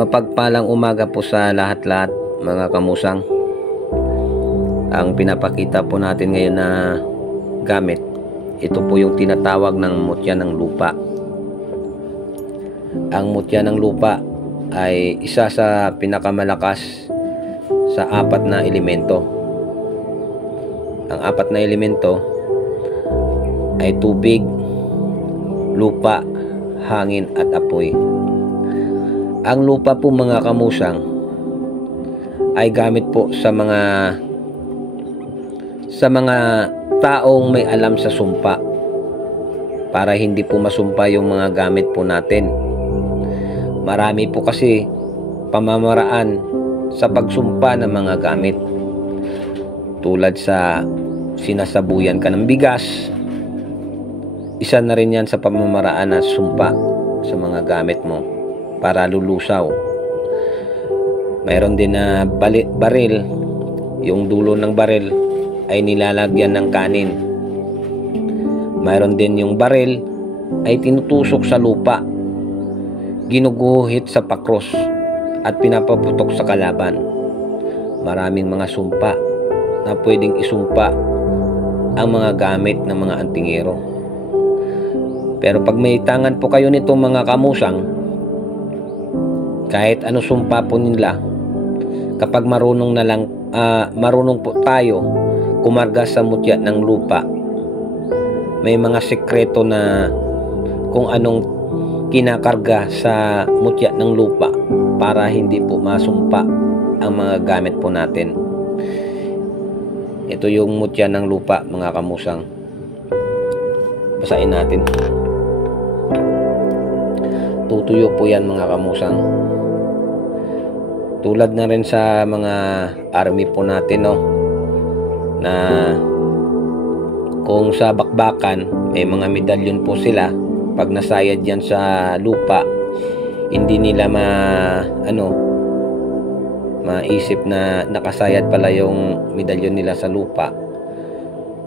Mapagpalang umaga po sa lahat-lahat mga kamusang. Ang pinapakita po natin ngayon na gamit, ito po yung tinatawag ng mutya ng lupa. Ang mutya ng lupa ay isa sa pinakamalakas sa apat na elemento. Ang apat na elemento ay tubig, lupa, hangin at apoy. Ang lupa po mga kamusang ay gamit po sa mga taong may alam sa sumpa, para hindi po masumpa yung mga gamit po natin. Marami po kasi pamamaraan sa pagsumpa ng mga gamit, tulad sa sinasabuyan ka ng bigas. Isa na rin yan sa pamamaraan na sumpa sa mga gamit mo para lulusaw. Mayroon din na baril. Yung dulo ng baril ay nilalagyan ng kanin. Mayroon din yung baril ay tinutusok sa lupa, ginuguhit sa pakros at pinapaputok sa kalaban. Maraming mga sumpa na pwedeng isumpa ang mga gamit ng mga antingero. Pero pag may tangan po kayo nito mga kamusang, kahit ano sumpa po nila, kapag marunong po tayo kumarga sa mutya ng lupa, may mga sekreto na kung anong kinakarga sa mutya ng lupa para hindi po masumpa ang mga gamit po natin. Ito yung mutya ng lupa mga kamusang. Basahin natin. Tutuyo po yan mga kamusang. Tulad na rin sa mga army po natin, no, na kung sa bakbakan may mga medalyon po sila, pag nasayad yan sa lupa, hindi nila maisip na nakasayad pala yung medalyon nila sa lupa,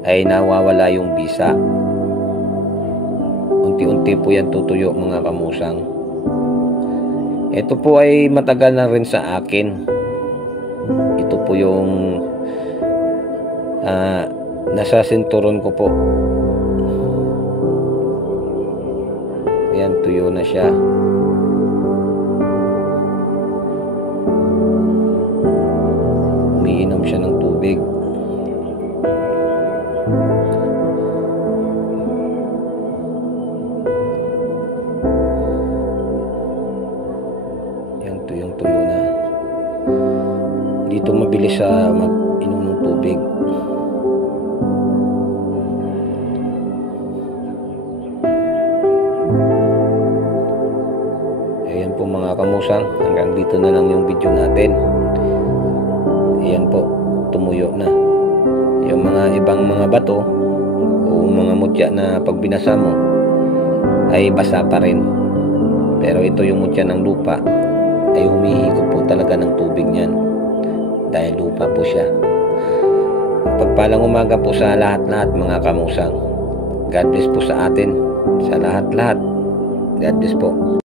ay nawawala yung bisa. Unti-unti po yan tutuyo mga kamusang. Ito po ay matagal na rin sa akin. Ito po yung nasa sinturon ko po. Ayan, tuyo na siya. Umiinom siya ng tubig. Tuyong-tuyo na. Dito mabilis sa mag-inom ng tubig. Ayan po mga kamusang, hanggang dito na lang yung video natin. Ayan po, tumuyo na. Yung mga ibang mga bato o mga mutya na pag binasa mo ay basa pa rin. Pero ito yung mutya ng lupa ay humihigop po talaga ng tubig niyan dahil lupa po siya. Pagpalang umaga po sa lahat-lahat mga kamusang. God bless po sa atin, sa lahat-lahat. God bless po.